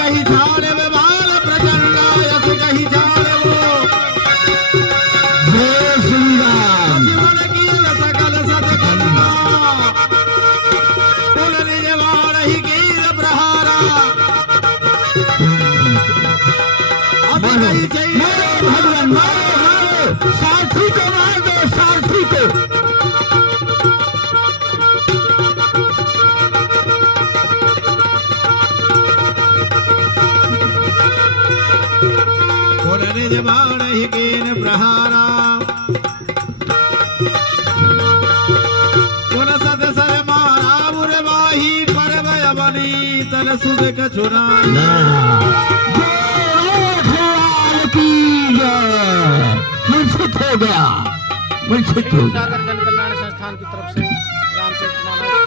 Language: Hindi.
कही छाड़े वे बाल प्रचंड यस कही छाड़े वो जय श्री राम जीवन की सकल सतकन्ना कुल निज वाण ही कीर प्रहारा अब कही चाहिए भगवान मारो सारथी को मार दो सारथी को निज बाण ही कीन प्रहारा कुल सत सर मारा बुरे माही पर भय बनी तन सुध कछुना मूर्छित हो गया मूर्छित हो गया सागर जन कल्याण संस्थान की तरफ से रामचरितमानस